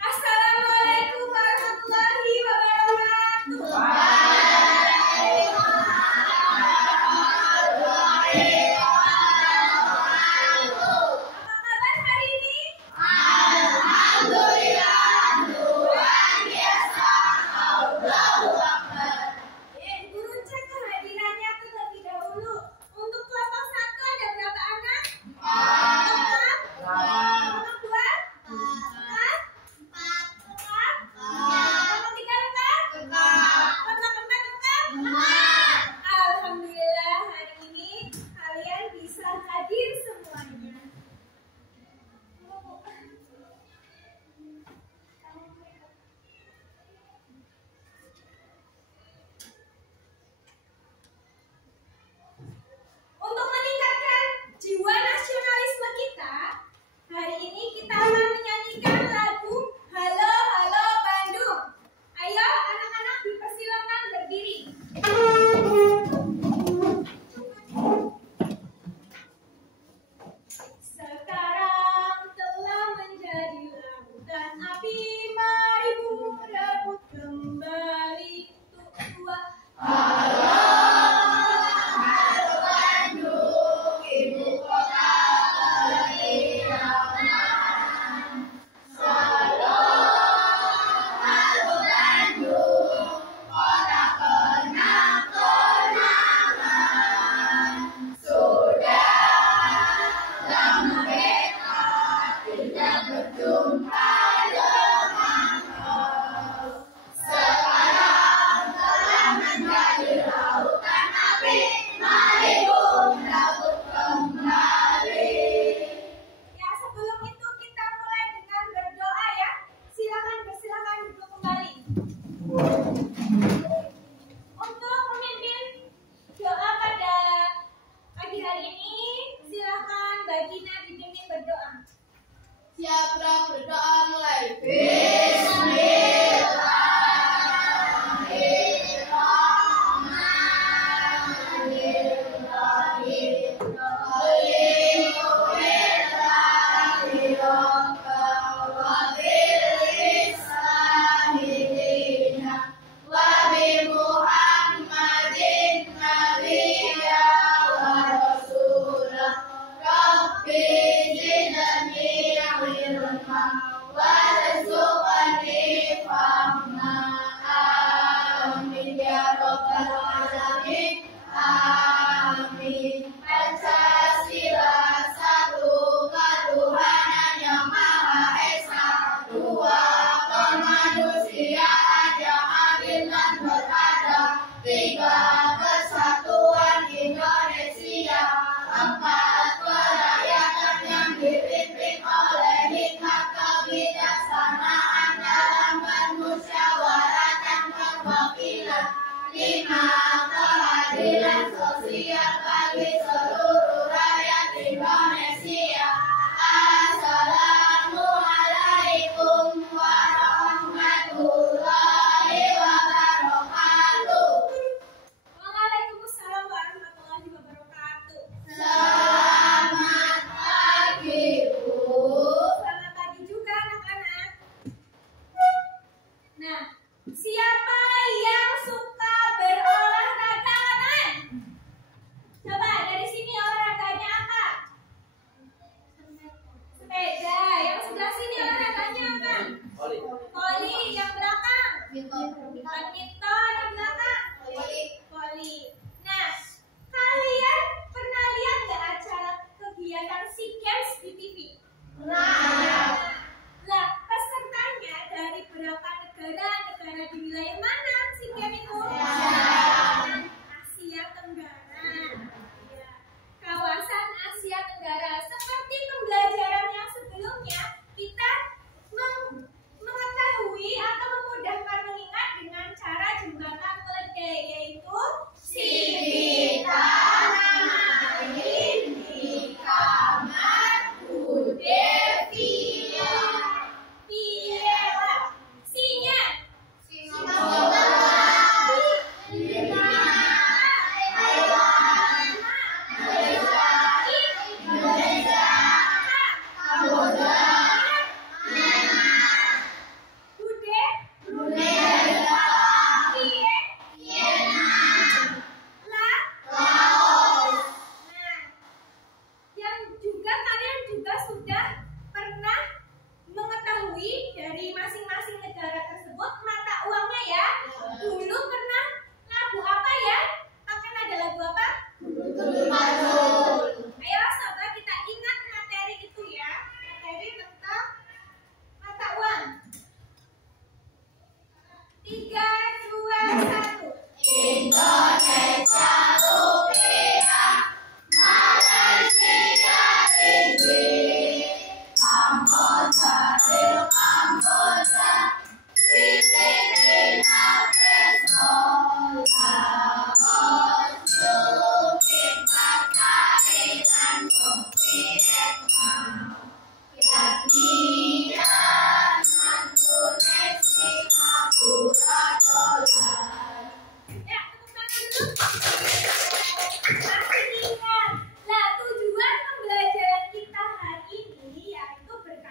Assalamualaikum warahmatullahi wabarakatuh. Apa kabar hari ini? Guru cek kehadirannya terlebih dahulu. Untuk kelompok 1 ada berapa anak? 4. Kelompok 2? 4. Kelompok 3 lengkap? Kelompok 4 lengkap? Alhamdulillah hari ini kalian bisa hadir semuanya. Untuk meningkatkan jiwa nasionalisme kita, hari ini kita akan menyanyikan lagu Halo Halo Bandung. Ayo anak-anak dipersilakan berdiri. Sekarang telah menjadi lautan api, mari rebut kembali untuk tua. Ya, sebelum itu kita mulai dengan berdoa ya. Bersilakan duduk kembali. Untuk memimpin doa pada pagi hari ini, silakan Mbak Gina dipimpin berdoa. Siapa berdoa mulai? Amin. Pancasila satu ketuhanan yang maha esa, dua kemanusiaan yang adil dan beradab, tiga kesatuan Indonesia, empat kerakyatan yang dipimpin oleh hikmat kebijaksanaan dalam permusyawaratan perwakilan, lima keadilan sosial bagi seluruh rakyat Indonesia. Assalamualaikum warahmatullahi wabarakatuh. Waalaikumsalam warahmatullahi wabarakatuh. Selamat pagi, Bu. Selamat pagi juga anak-anak. Nah, siapa yang suka berolahraga? Coba dari sini olahraganya apa?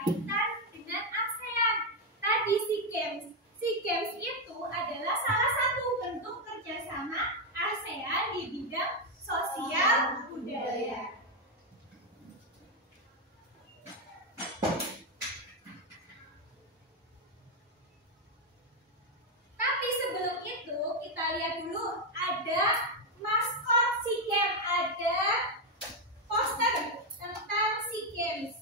berkaitan dengan ASEAN. Tadi SEA Games. SEA Games itu adalah salah satu bentuk kerjasama ASEAN di bidang sosial budaya. Tapi sebelum itu kita lihat dulu ada maskot SEA Games, ada poster tentang SEA Games.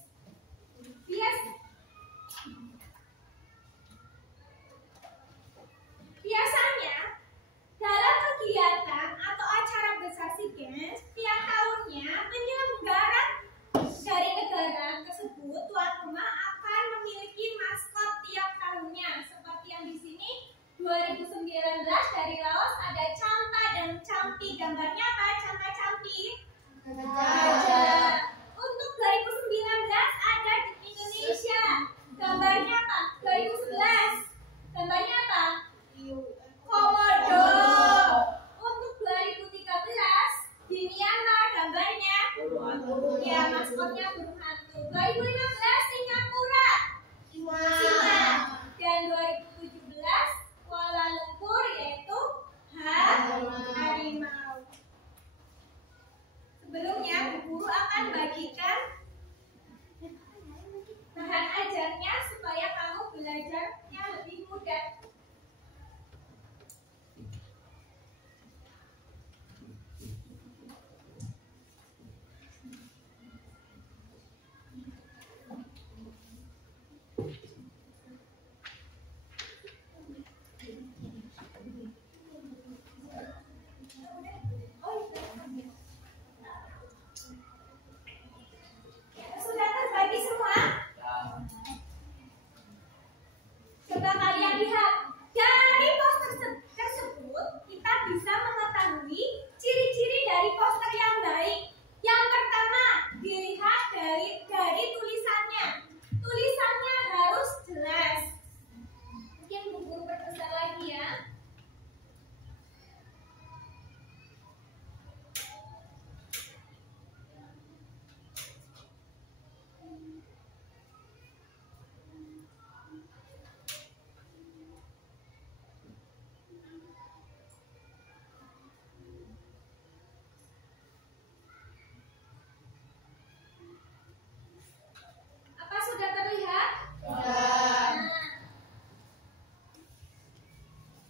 Biasanya dalam kegiatan atau acara besar SEA Games tiap tahunnya penyelenggara dari negara tersebut tuan rumah akan memiliki maskot tiap tahunnya. Seperti yang di sini 2019 dari Laos ada Champa dan Champi. Gambarnya apa? Champa Champi. Gajah. Untuk 2019 ada di Indonesia. Gambarnya apa? 2011. Gambarnya apa? Komodo. Untuk 2013 di Myanmar gambarnya ya maskotnya burung hantu. 2015 Singapura singa. Dan 2017 Kuala Lumpur yaitu harimau. Sebelumnya Bu Guru akan bagikan bahan ajarnya supaya kamu belajarnya lebih mudah. Sudah terbagi semua? Coba kalian lihat. Dari poster tersebut kita bisa mengetahui ciri-ciri dari poster yang baik. Yang pertama, dilihat dari tulisannya. Tulisannya harus jelas. Mungkin Bu Guru perbesar lagi ya. Apa sudah terlihat? Nah,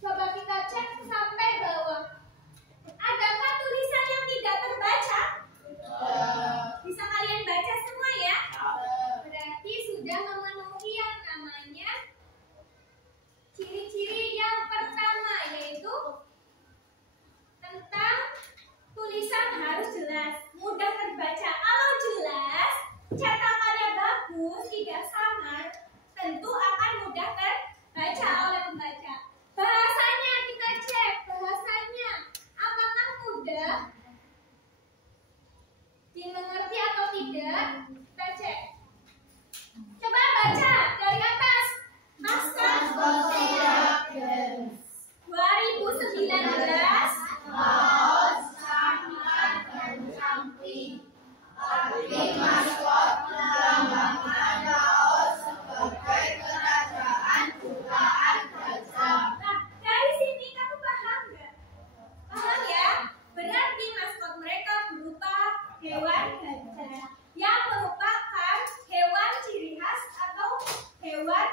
coba kita cek sampai bawah. Adakah tulisan yang tidak terbaca? Bisa kalian baca semua ya? Berarti sudah memenuhi yang namanya ciri-ciri yang pertama, yaitu tentang tulisan harus jelas, mudah terbaca. Kalau jelas, cetakannya bagus, tidak samar, tentu akan mudah terbaca oleh pembaca. Bahasanya kita cek, bahasanya apakah mudah dimengerti atau tidak? Kita cek. Coba baca dari atas. Maskot SEA Games 2019. Laos, Champa dan Champi. Arti maskot melambangkan Laos sebagai kerajaan jutaan gajah. Nah, dari sini kamu paham nggak? Paham ya? Berarti maskot mereka berupa hewan gajah yang merupakan hewan ciri khas atau hewan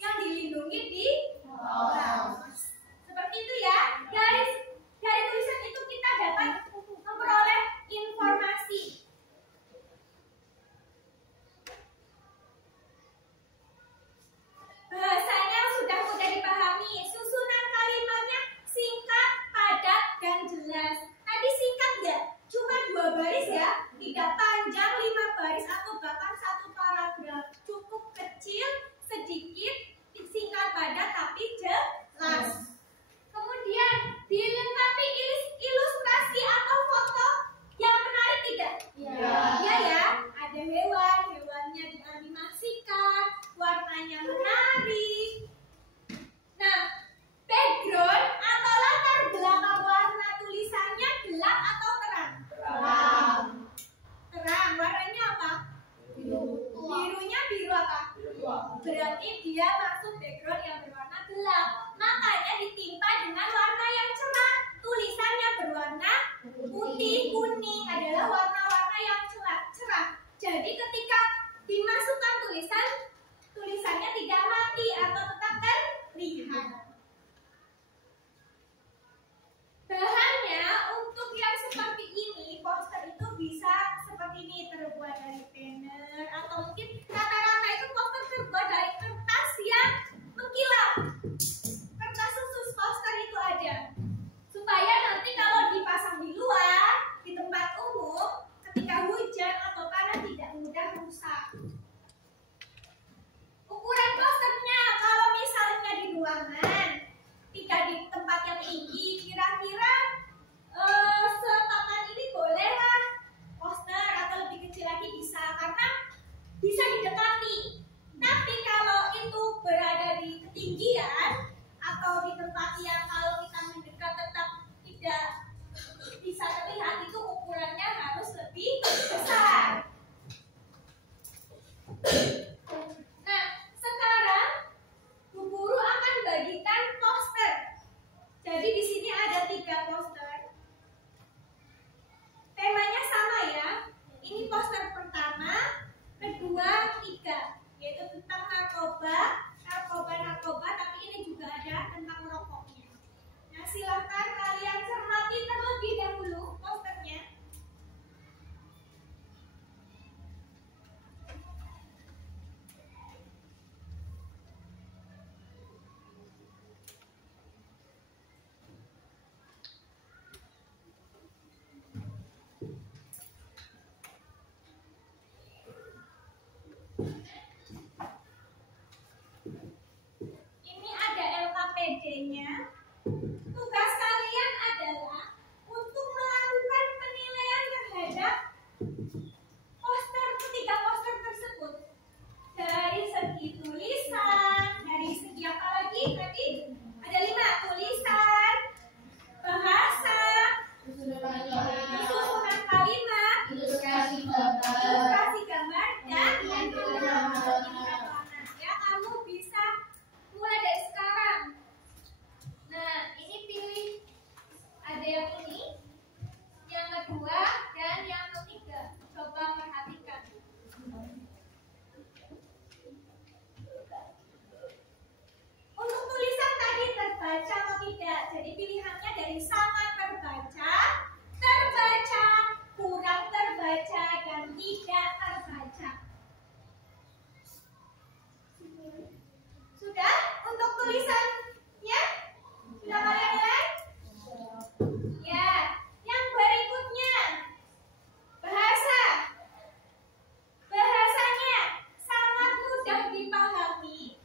yang dilindungi di Laos. Seperti itu ya. Dari tulisan itu kita dapat memperoleh informasi. Bahasanya sudah mudah dipahami. Susunan kalimatnya singkat, padat, dan jelas. Tadi singkat nggak? Cuma 2 baris ya. Tidak panjang 5 baris atau bahkan 1 paragraf. Cukup kecil, sedikit, singkat, padat, tapi jelas. Kemudian dilengkapi ilustrasi atau foto yang menarik tidak? Iya ya. Ada hewannya dianimasikan, warnanya menarik. Nah, background atau latar belakang warna tulisannya gelap atau terang? Terang. Warnanya apa? Biru. Birunya biru apa? berarti dia masuk background yang berwarna gelap. Makanya ditimpa dengan warna yang cerah. Tulisannya berwarna putih, kuning adalah warna-warna yang cerah. Jadi ketika dimasukkan tulisannya tidak mati atau tetap terlihat. Bahannya untuk yang seperti ini, poster itu bisa seperti ini, terbuat dari banner atau mungkin rata-rata itu poster terbuat dari kertas yang mengkilap. Kertas khusus poster itu ada. Supaya nanti kalau dipasang di luar, di tempat umum, ketika hujan atau panas tidak mudah rusak. Ukuran posternya kalau misalnya di ruangan, tidak di tempat yang tinggi, kira-kira setaman ini bolehlah poster atau lebih kecil lagi bisa, karena bisa didekati. Tapi kalau itu berada di ketinggian atau di tempat yang kalau kita mendekat tetap tidak bisa terlihat, itu ukurannya harus lebih besar. Nah, sekarang Bu Guru akan bagikan poster. Jadi di sini ada 3 poster. Temanya sama ya. Ini poster pertama, kedua, 3, yaitu tentang narkoba, tapi ini juga ada tentang rokoknya. Nah, silahkan kalian cermati terlebih dahulu posternya. Ini ada LKPD-nya. Tugas kalian adalah untuk melakukan penilaian terhadap ketiga poster tersebut. Dari segi tulisan, dari segi apa lagi? Tadi ada 5, tulisan, bahasa, susunan kalimat, ilustrasi gambar, dan indikator. Ya, kamu bisa mulai dari sekarang. Nah, ini pilih, ada yang ini, yang kedua, dan yang ketiga. Coba perhatikan. Untuk tulisan tadi terbaca atau tidak? Jadi pilihannya dari sangat terbaca, kurang terbaca, dan tidak terbaca. Sudah? Untuk tulisannya? Sudah kalian lihat? Ya. Yang berikutnya, bahasanya sangat mudah dipahami,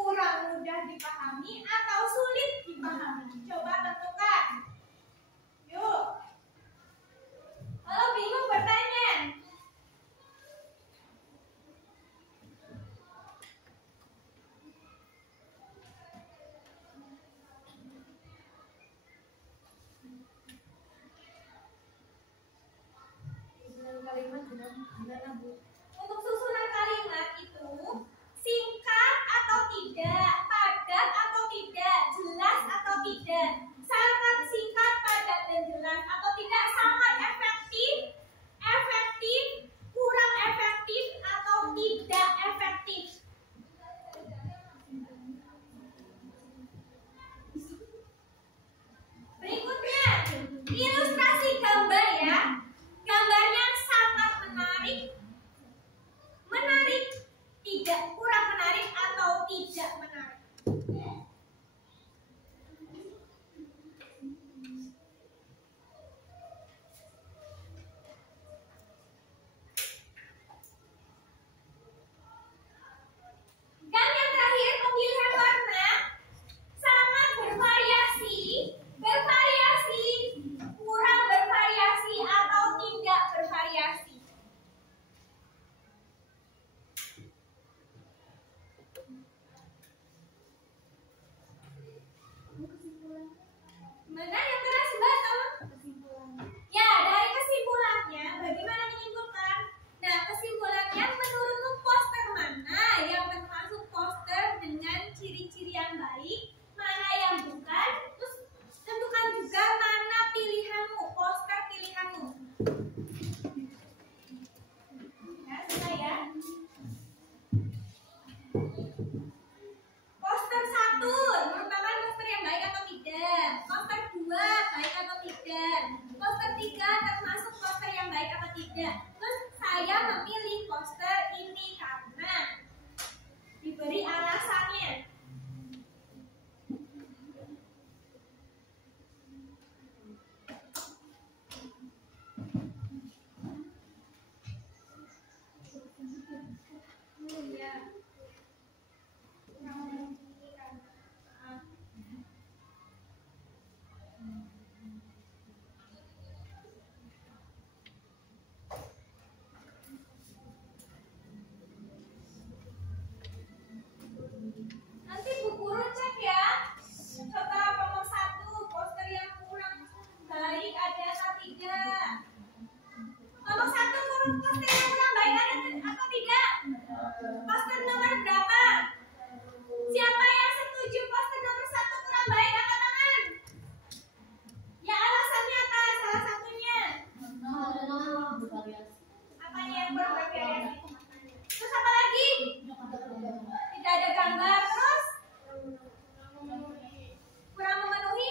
kurang mudah dipahami, atau sulit dipahami. Coba tentukan. Yuk. Kalau bingung bertanya. Untuk susunan kalimat itu singkat atau tidak, padat atau tidak, jelas atau tidak, sangat singkat, padat dan jelas atau tidak, sangat efektif, kurang efektif atau tidak efektif. Berikutnya, ilustrasi gambar ya. Gambarnya sangat menarik, Poster nomor berapa? Siapa yang setuju poster nomor 1 kurang baik, angkat tangan. Ya, alasannya apa? Salah satunya. Apanya yang kurang bervariasi? Terus apa lagi? Tidak ada gambar. Terus? Kurang memenuhi?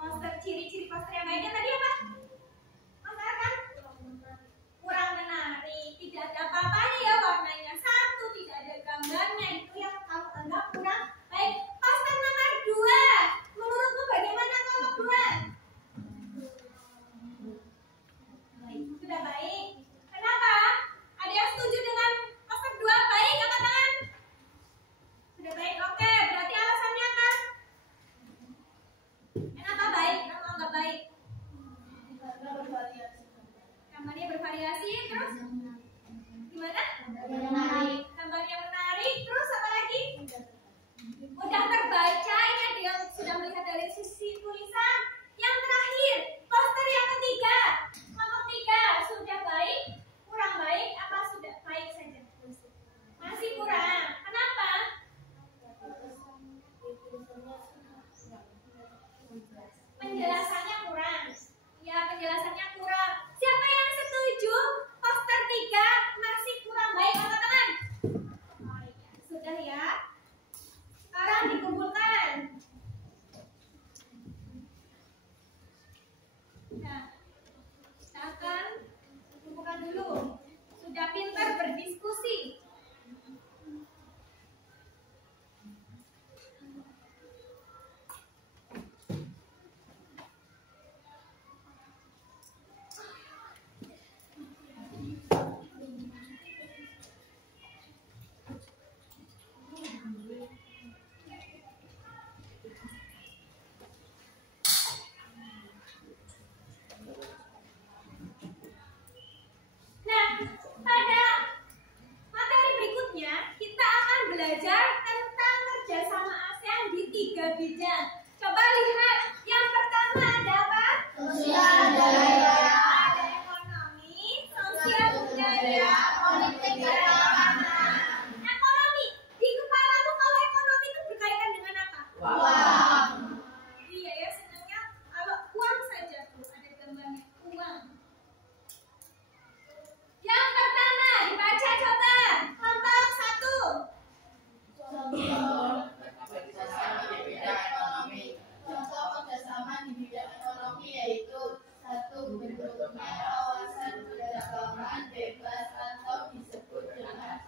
Poster, ciri-ciri poster yang baiknya tadi apa? Mas Arkan? Kurang menarik. Tidak ada apa-apanya ya warnanya. 1, tidak ada gambarnya. Itu yang kamu anggap kurang baik. Poster nomor 2. Menurutmu bagaimana nomor 2? Sudah baik. Kenapa? Ada yang setuju dengan poster 2 baik? Angkat tangan. Sudah baik. Oke, berarti alasannya apa? Kenapa baik? Kenapa enggak baik? Gambarnya bervariasi. Terus? Gimana? Gambarnya menarik. Terus apa lagi? Mudah terbaca. Ini ada yang sudah melihat dari sisi tulisan. Yang terakhir, poster yang ketiga. Nomor 3, sudah baik, kurang baik, apa sudah baik saja? Masih kurang. Kenapa? Penjelasannya kurang. Ya, penjelasannya kurang. Siapa yang setuju poster 3 masih kurang baik? Angkat tangan. Sudah ya. Sekarang dikumpulkan. Nah, kita akan kumpulkan dulu. Sudah pintar berdiskusi. Nah, pada materi berikutnya kita akan belajar tentang kerjasama ASEAN di 3 bidang. Coba lihat, yang pertama ada apa? Sosial budaya. Ada ekonomi, sosial budaya, Politik dan keamanan. ekonomi. Di kepalamu kalau ekonomi itu berkaitan dengan apa? Uang. Iya ya, senangnya kalau uang saja tuh ada gambarnya uang. Yang pertama dibaca coba kelompok 1. Contoh kerjasama di bidang ekonomi yaitu 1. Bentuknya kawasan perdagangan bebas atau disebut dengan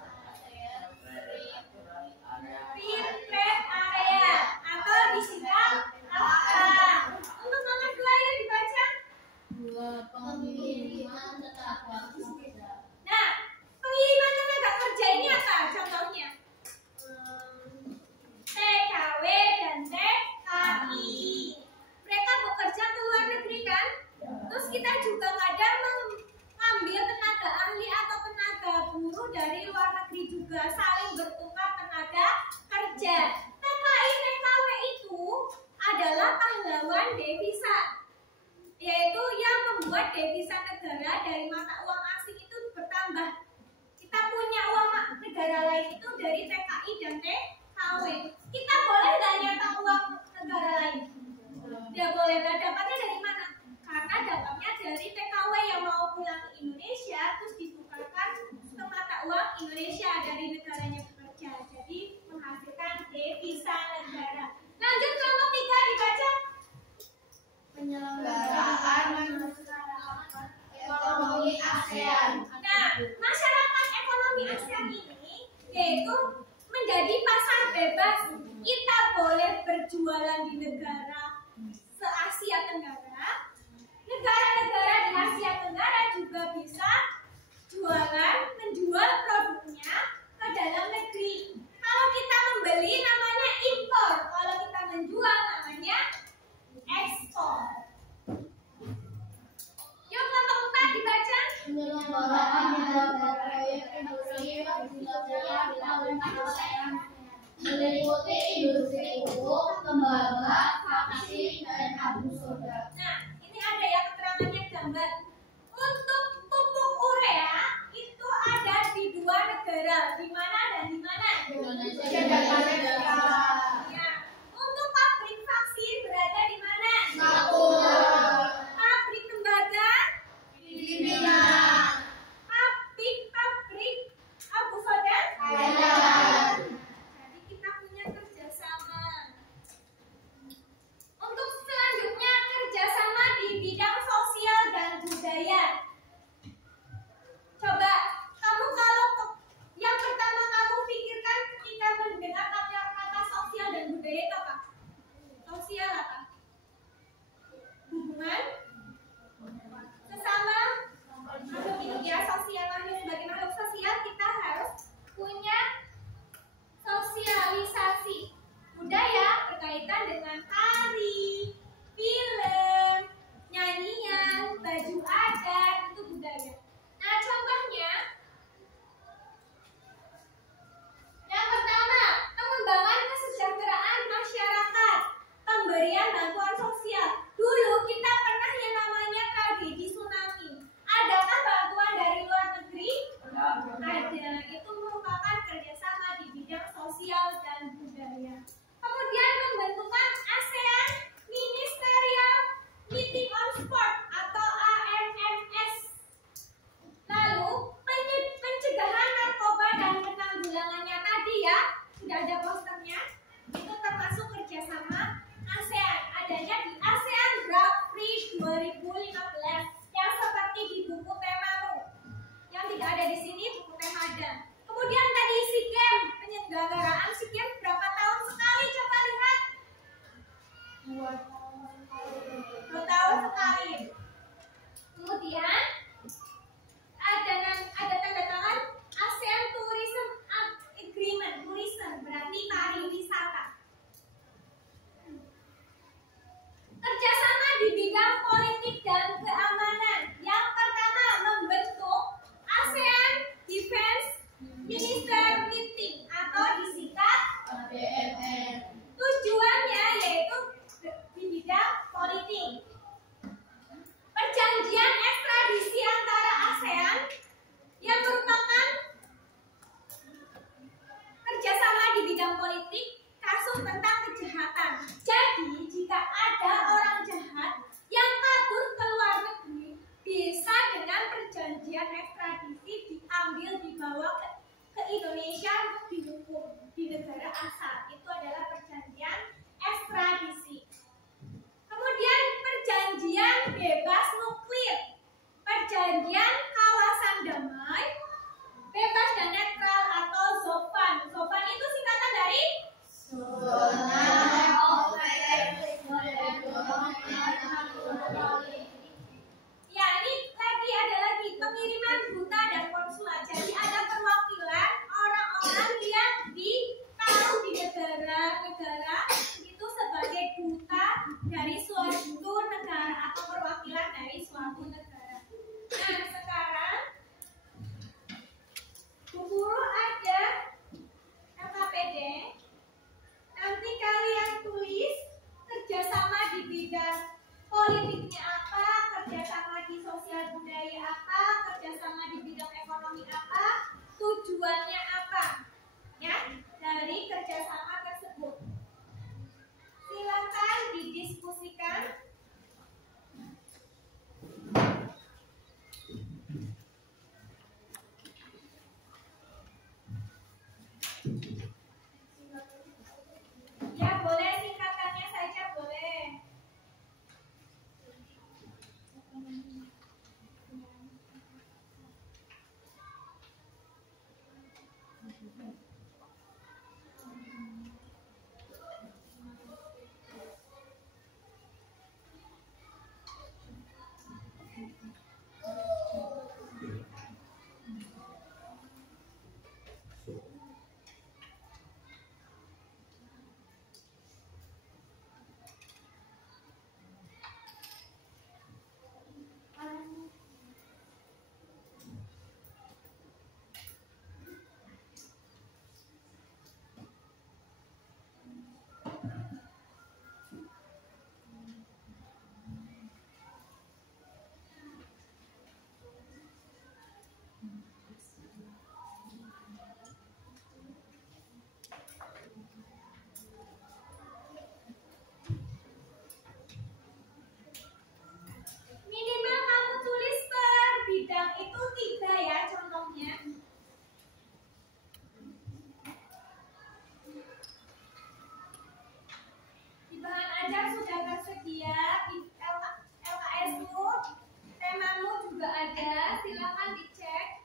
Free trade area atau disingkat FTA. Untuk nomor 2 ya dibaca. 2. Pengiriman tenaga kerja. Nah, pengiriman tenaga kerja ini apa contohnya? TKW dan TKI. Mereka bekerja ke luar negeri kan? Terus kita juga kadang mengambil tenaga ahli atau tenaga buruh dari luar negeri juga, saling bertukar tenaga kerja. TKI TKW itu adalah pahlawan devisa, yaitu yang membuat devisa negara dari mata uang asing itu bertambah. Kita punya uang negara lain itu dari TKI dan TKW. Kita boleh nggak nyetak uang negara lain? Ya boleh. Nggak dapatnya dari mana? Karena dapatnya dari TKW yang mau pulang ke Indonesia terus ditukarkan ke mata uang Indonesia dari negaranya bekerja. Jadi menghasilkan devisa negara. Lanjut kelompok 3 dibaca. Penyelenggaraan ekonomi ASEAN. Nah, masyarakat ekonomi ASEAN ini yaitu menjadi pasar bebas. Kita boleh berjualan di negara se-Asia Tenggara. Negara-negara di Asia Tenggara juga bisa menjual produknya ke dalam negeri. Kalau kita membeli namanya impor, kalau kita menjual namanya ekspor. Yuk kelompok 4 dibaca. Penyelenggaraan beberapa proyek industri yang dilakukan ASEAN meliputi industri pupuk, tembaga, vaksin, dan abu soda. Nah, ini ada ya keterangannya gambar. Untuk pupuk urea Indonesia untuk dihukum di negara asal. Itu adalah perjanjian ekstradisi. Kemudian perjanjian bebas nuklir, perjanjian kawasan damai, bebas dan netral atau ZOFAN. ZOFAN itu singkatan dari ya, ini ada lagi pengiriman duta dan konsulat. Jadi ada perwakilan orang-orang yang ditaruh di negara-negara itu sebagai duta dari suatu negara atau perwakilan dari suatu negara. Nah, sekarang Bu Guru ada LKPD. Nanti kalian tulis kerjasama di bidang politiknya apa, kerjasama di sosial budaya apa, kerjasama di bidang ekonomi apa, tujuannya apa, ya, dari kerjasama tersebut. Silakan didiskusikan. Ya, boleh singkatannya saja boleh. Minimal kamu tulis per bidang itu 3 ya contohnya. Di bahan ajar sudah tersedia, di LKS-mu, temamu juga ada, silakan dicek.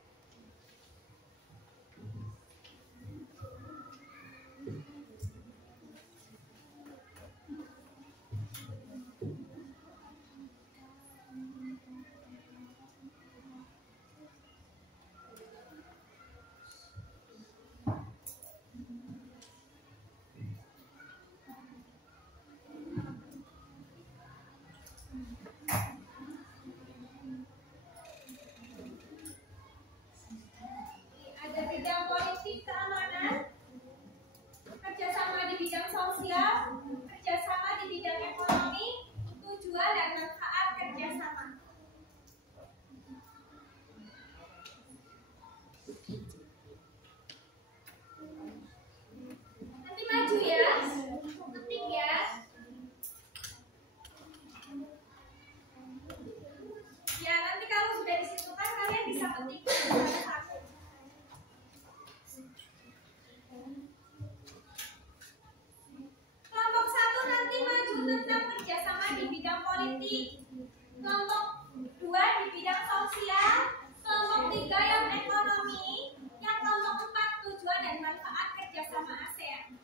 Ada bidang politik keamanan, kerjasama di bidang sosial, kerjasama di bidang ekonomi, tujuan dan manfaat kerjasama. Nanti maju ya, ketik ya. Ya, nanti kalau sudah disitukan kalian bisa ketik satu. Kelompok 1 nanti maju tentang kerjasama di bidang politik. Kelompok 2 di bidang sosial. Kelompok 3 yang ekonomi. Yang kelompok 4 tujuan dan manfaat kerjasama ASEAN.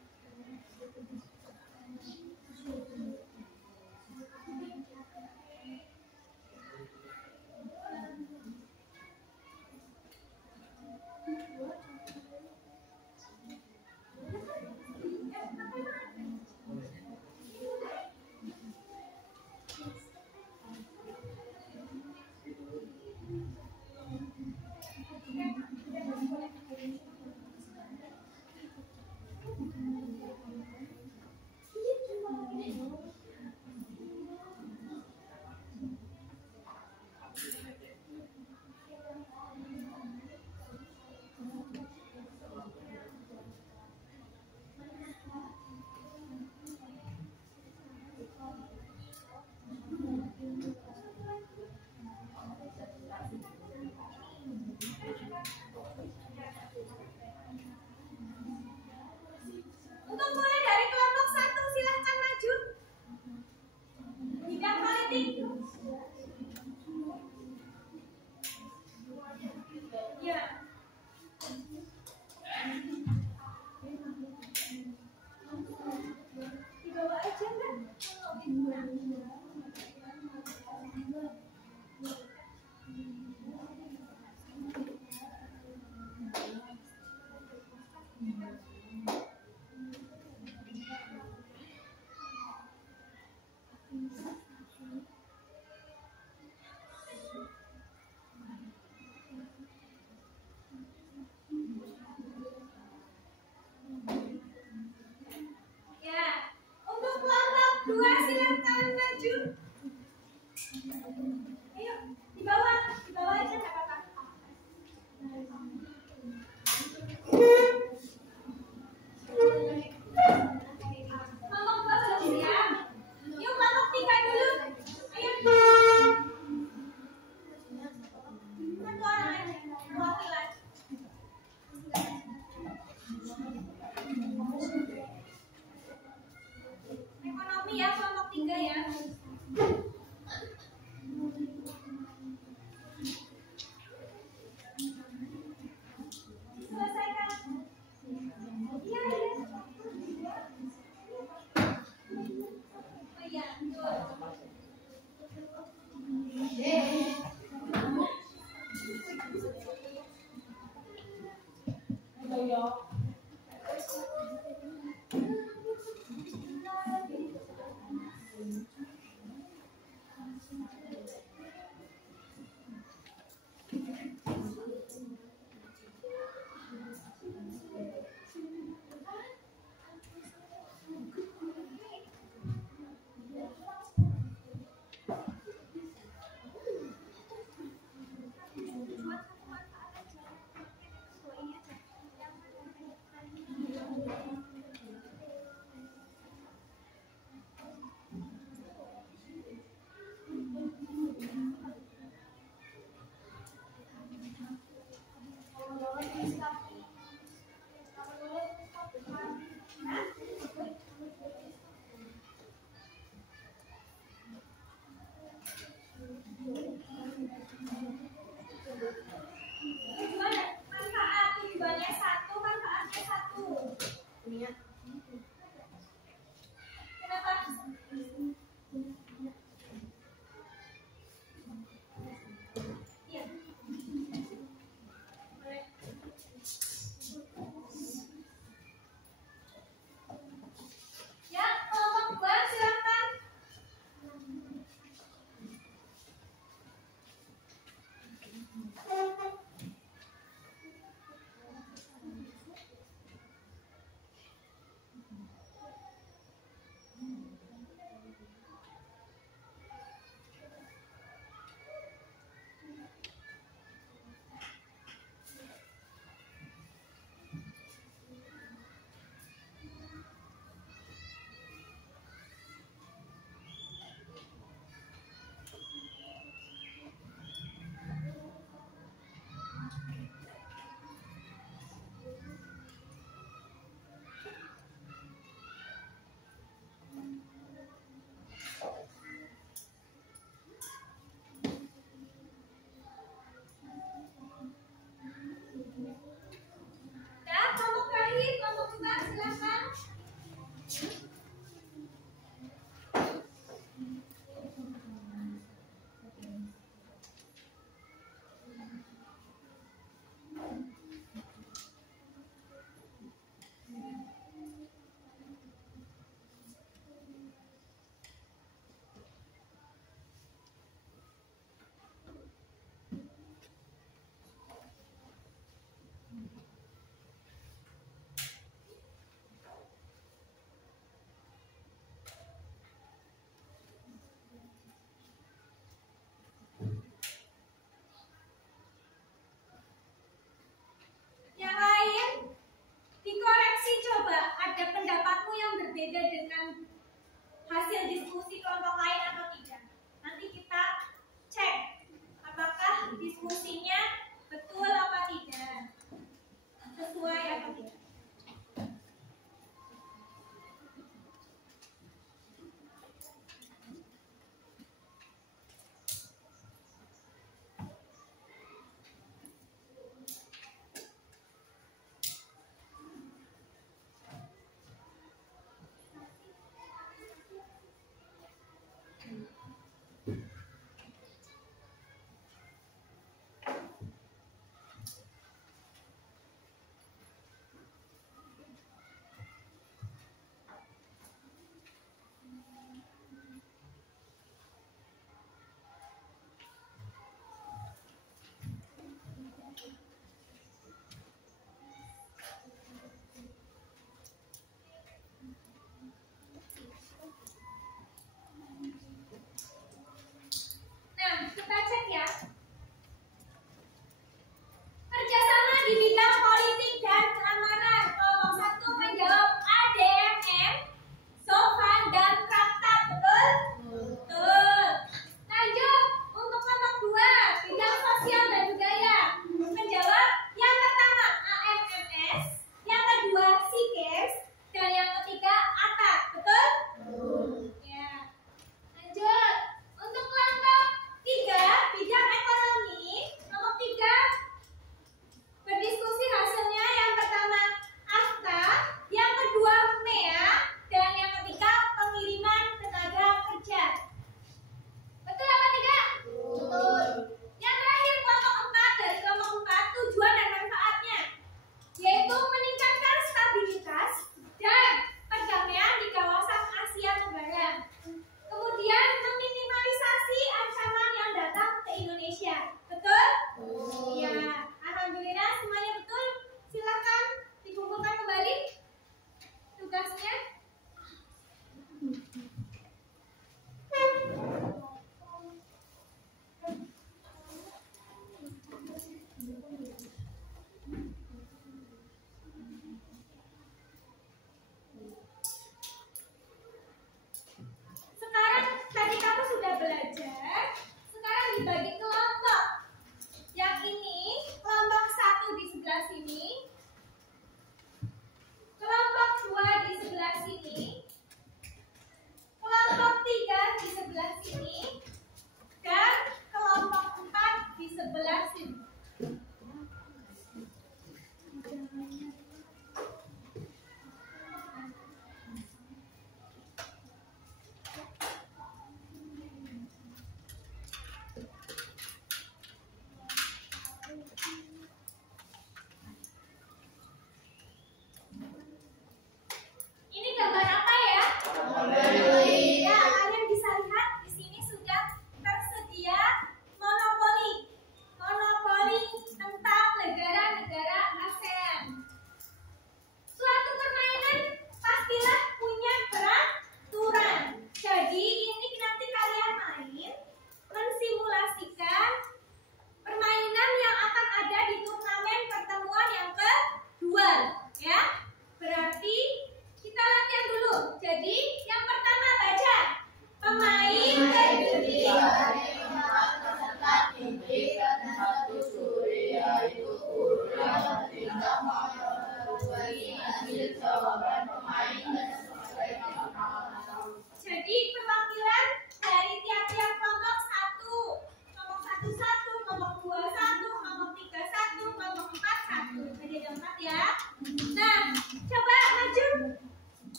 ya.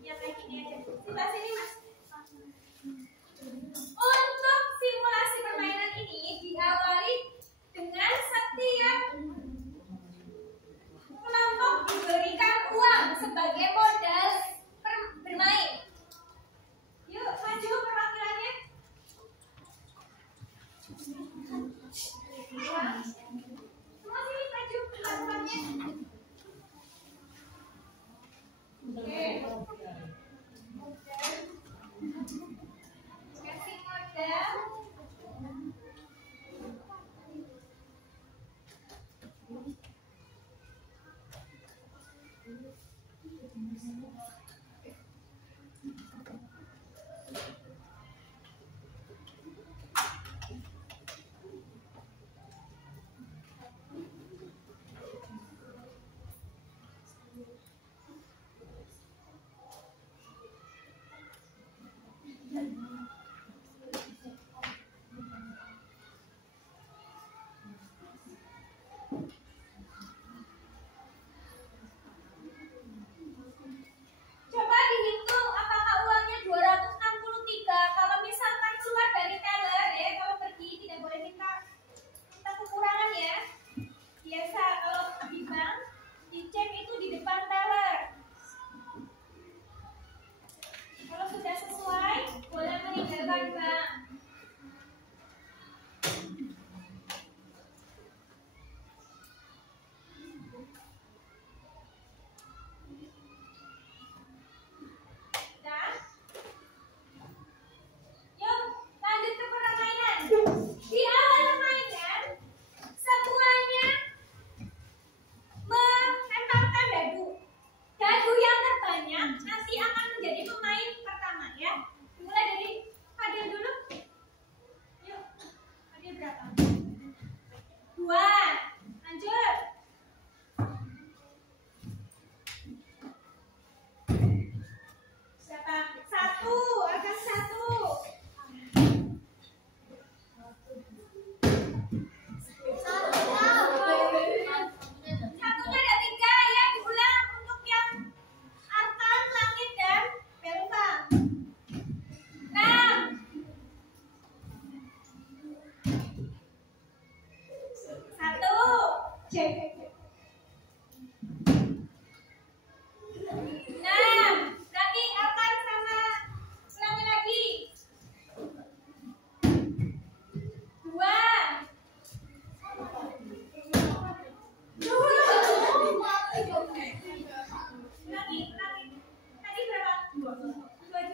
Yang kayak gini aja. Sebelah sini Mas. Untuk simulasi permainan ini diawali dengan setiap kelompok diberikan uang sebagai modal bermain. Yuk maju perwakilannya. Semua sini maju perwakilannya. Oke. Kasih modal. Coba dihitung apakah uangnya 263. Kalau misalkan keluar dari teller ya, kalau pergi tidak boleh minta kekurangan ya. Biasa kalau di bank dicek itu di depan teller. Kalau sudah sesuai boleh meninggalkan bank. Yuk, lanjut ke permainan. Di awal permainan, semuanya menempelkan dadu. Dadu yang terbanyak nanti akan menjadi pemain pertama ya. Dimulai dari Fadil dulu. Yuk, Fadil berapa? 2. Lanjut. Siapa? 1. Akan 1. Satunya ada 3 ya, diulang untuk yang Arkan, Langit dan Belva. 6. 1. Cek. 6. Berarti Arkan sama ulangi lagi. 2. Ulangi. Tadi berapa? 2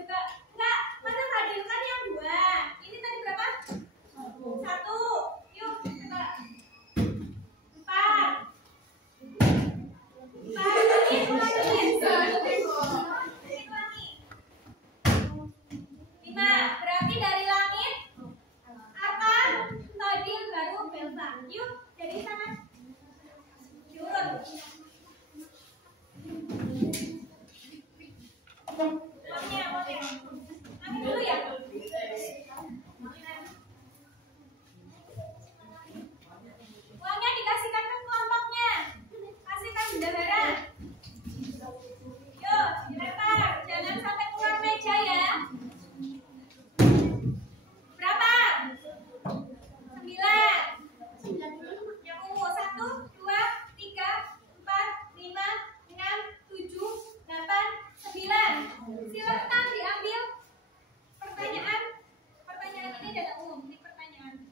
juga. Enggak, mana Fadil kan yang 2. Ini tadi berapa? 1. Yuk, coba. 4. 4. Ulangi. 5. Berarti dari Langit Arkan, Fadil baru Belva. Yuk, dari sana. Diurut. Uangnya. Ambil dulu ya. Uangnya dikasihkan ke kelompoknya. Kasihkan bendahara. Yuk, dilempar. Jangan sampai keluar meja ya. Berapa? 9. Yang ungu 1, 2, 3, 4, 5, 6, 7, 8, 9. Silakan diambil pertanyaan. Pertanyaan ini data umum. Ini pertanyaan.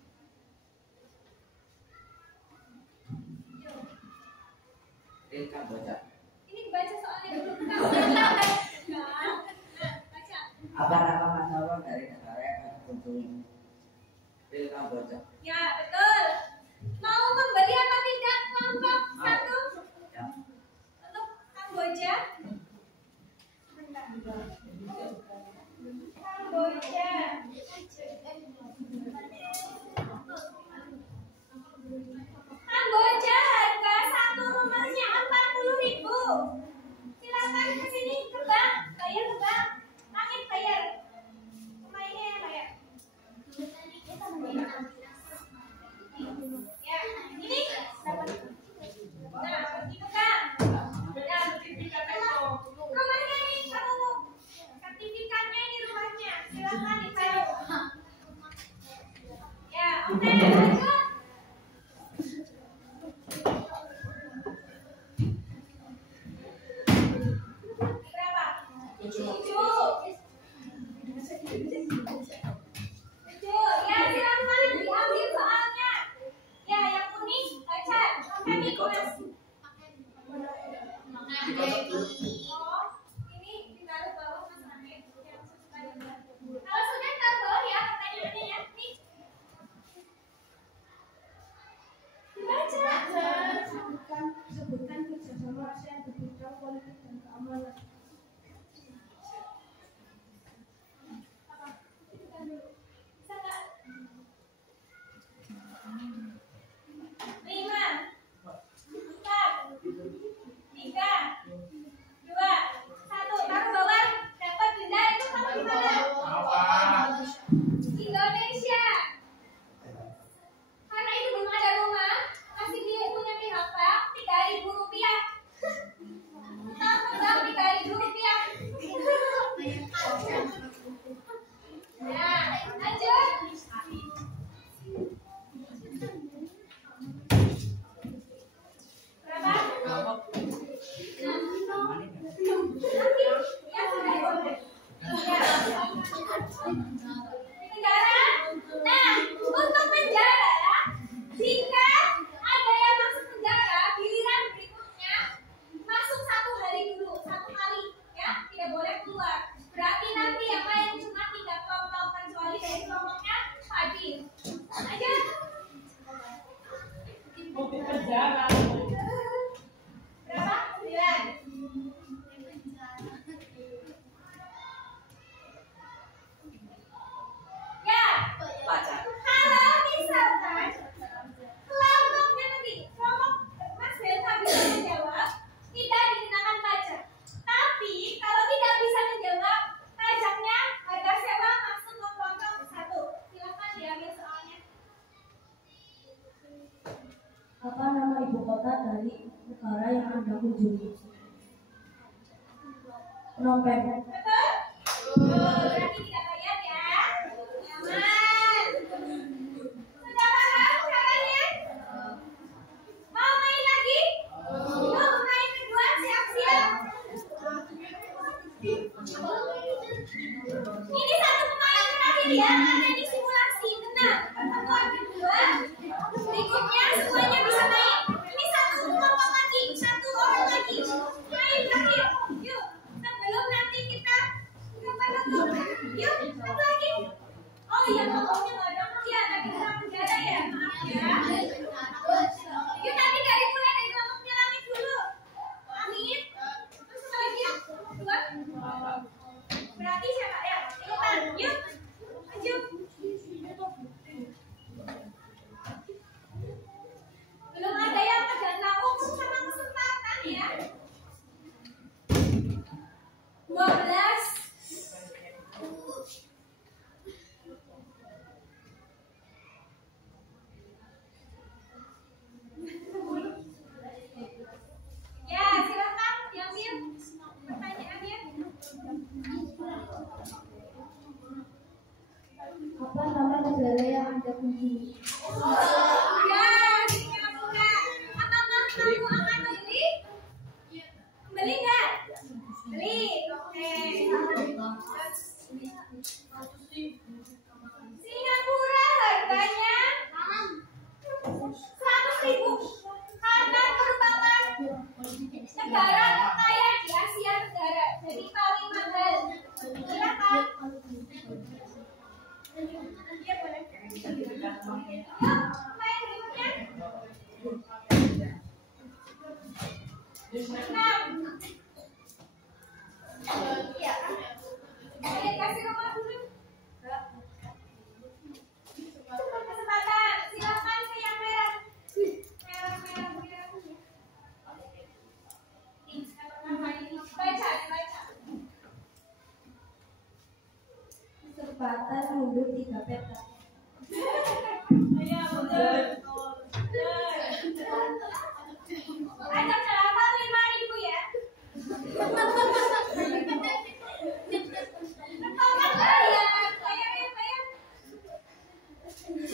Yuk. Ini dibaca soalnya dulu. Nah, baca. Apa nama masalah dari negara untuk Pil Kamboja? Ya, betul. Mau membeli apa tidak kelompok 1 Ya. untuk Kamboja? Kamboja. Kamboja harga 1 rumahnya 40.000. Silakan ke sini ke bank, bayar ke bank. Langit bayar. Pemainnya yang bayar. Ya, ini dapat. Nah, itu kan. Ya, sertifikat itu. Sebutkan kerjasama ASEAN di bidang politik dan keamanan. Apa nama ibu kota dari negara yang Anda kunjungi? Phnom Penh. Berarti tidak bayar ya. Nyaman. Sudah paham caranya? Mau main lagi? Yuk main kedua, siap-siap. Ini satu pemain terakhir ya, karena ini simulasi. Tenang, pertemuan kedua. Berikutnya semuanya bisa main. Ini satu kelompok lagi, satu orang lagi. Main terakhir. Yuk, sebelum nanti kita menutup. Yuk, satu lagi. Oh iya, kelompoknya nggak ada. Iya, tadi kurang negara ya. Maaf ya. Yuk, nanti dari mulai dari kelompoknya langit dulu. Langit. Terus satu lagi ya. Dua. Berarti siapa ya? Ikutan. Yuk. Maju. Belum ada yang perdana umum sama kesempatan ya. 12. Ya, silakan diambil pertanyaannya. Apa nama negara yang Anda kunjungi? Ya, Singapura. Apakah kamu akan beli? Beli nggak? Beli. Oke. Singapura harganya 100.000 karena merupakan negara terkaya di Asia Tenggara, jadi paling mahal. Silakan. Iya boleh. Yuk, main berikutnya. 6. Iya. Ayo kasih rumah dulu. Kesempatan, silakan ke yang merah. Merah. Baca. Kesempatan mundur 3 peta. Iya, betul. Ada berapa 5.000 ya?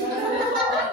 Bayar.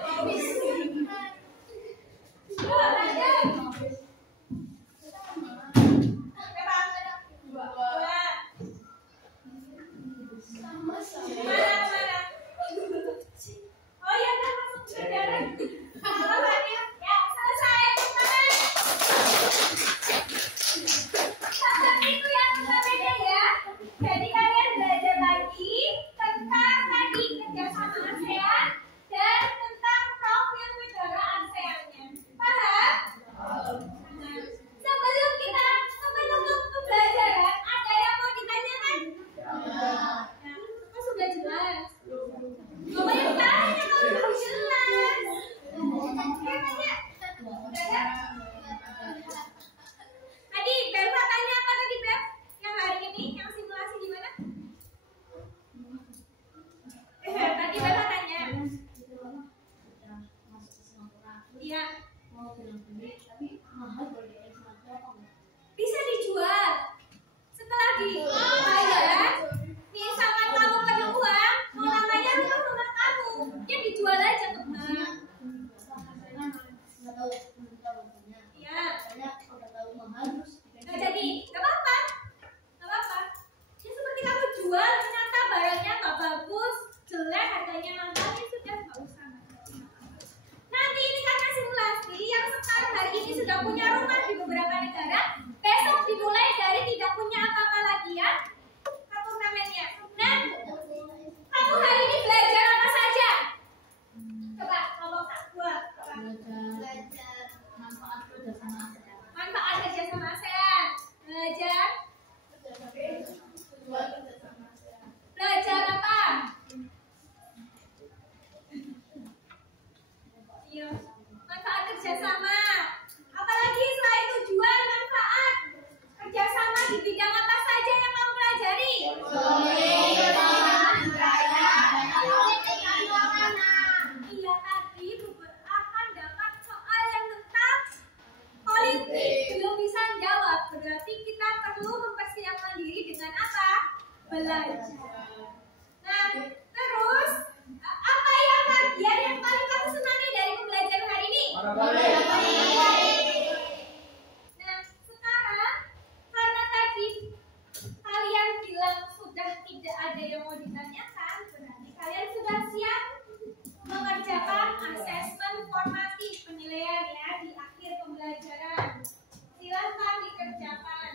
berarti kita perlu mempersiapkan diri dengan apa? Belajar. Nah, terus apa yang bagian yang paling kamu senangi dari pembelajaran hari ini? Nah, sekarang karena tadi kalian bilang sudah tidak ada yang mau ditanyakan, berarti kalian sudah siap mengerjakan asesmen formatif penilaian ya di akhir pembelajaran. Silahkan dikerjakan.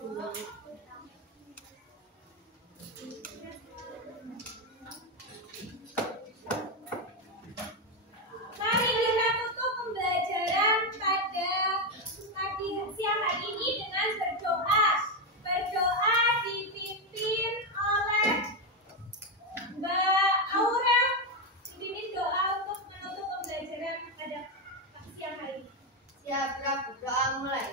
Mari kita tutup pembelajaran pada siang hari ini dengan berdoa. Berdoa dipimpin oleh Mbak Aura. Dipimpin doa untuk menutup pembelajaran pada siang hari ini. Siap, berdoa mulai.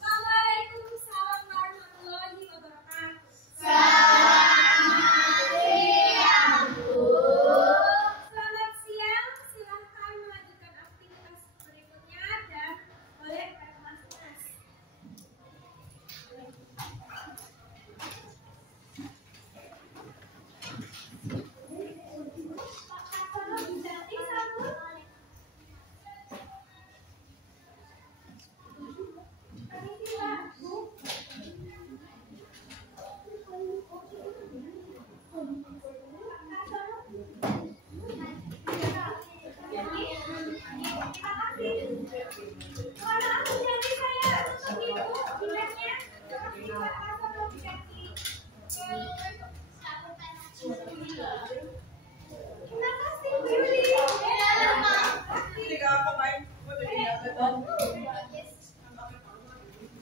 Waalaikumsalam warahmatullahi wabarakatuh. Selamat siang, silahkan melanjutkan aktivitas berikutnya dan boleh ke kelas. Pak Kasono bisa satu. Permisi Pak, Bu.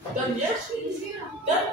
Dan yes, dan